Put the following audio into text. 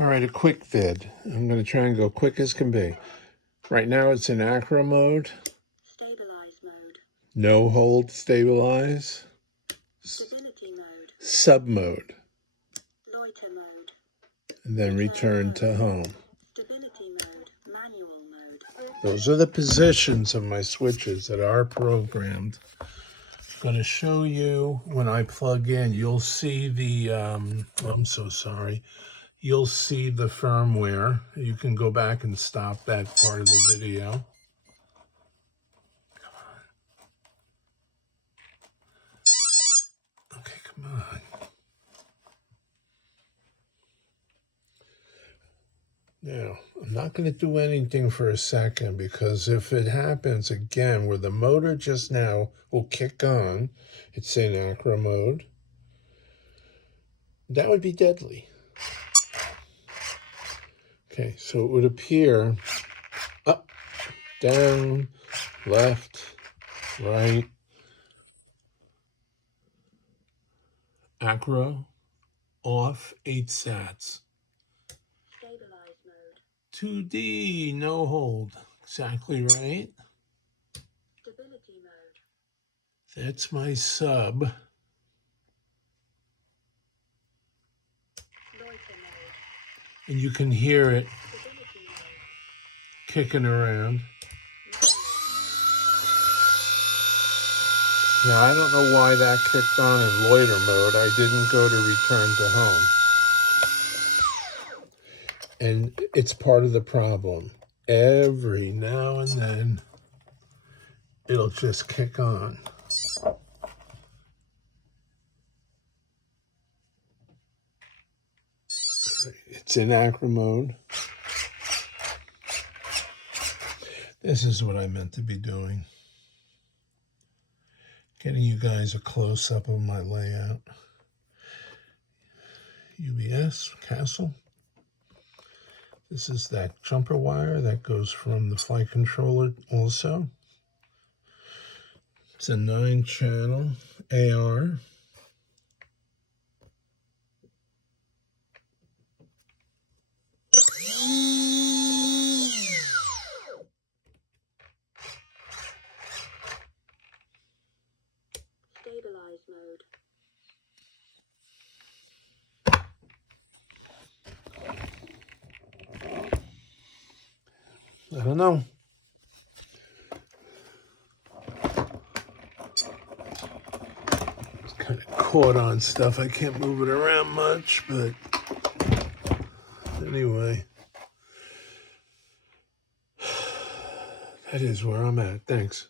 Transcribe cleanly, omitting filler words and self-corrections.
All right, a quick vid. I'm going to try and go quick as can be. Right now it's in acro mode. Stabilize mode. No hold stabilize. Stability mode. Sub mode. Loiter mode. And then return to home. Stability mode. Manual mode. Those are the positions of my switches that are programmed. I'm going to show you when I plug in. You'll see the, I'm so sorry. You'll see the firmware. You can go back and stop that part of the video. Okay, come on. Now, I'm not going to do anything for a second because if it happens again where the motor just now will kick on, it's in acro mode, that would be deadly. Okay, so it would appear up, down, left, right, acro, off, 8 sats. Stabilize mode. 2D, no hold. Exactly right. Stability mode. That's my sub. Loiter mode. And you can hear it Stability mode. kicking around. Now, I don't know why that kicked on in loiter mode. I didn't go to return to home. And it's part of the problem. Every now and then, it'll just kick on. It's in acro mode. This is what I meant to be doing. Getting you guys a close-up of my layout. VAS Castle. This is that jumper wire that goes from the flight controller also. It's a 9-channel AR. Stabilize mode. I don't know. It's kind of caught on stuff. I can't move it around much, but anyway. That is where I'm at. Thanks.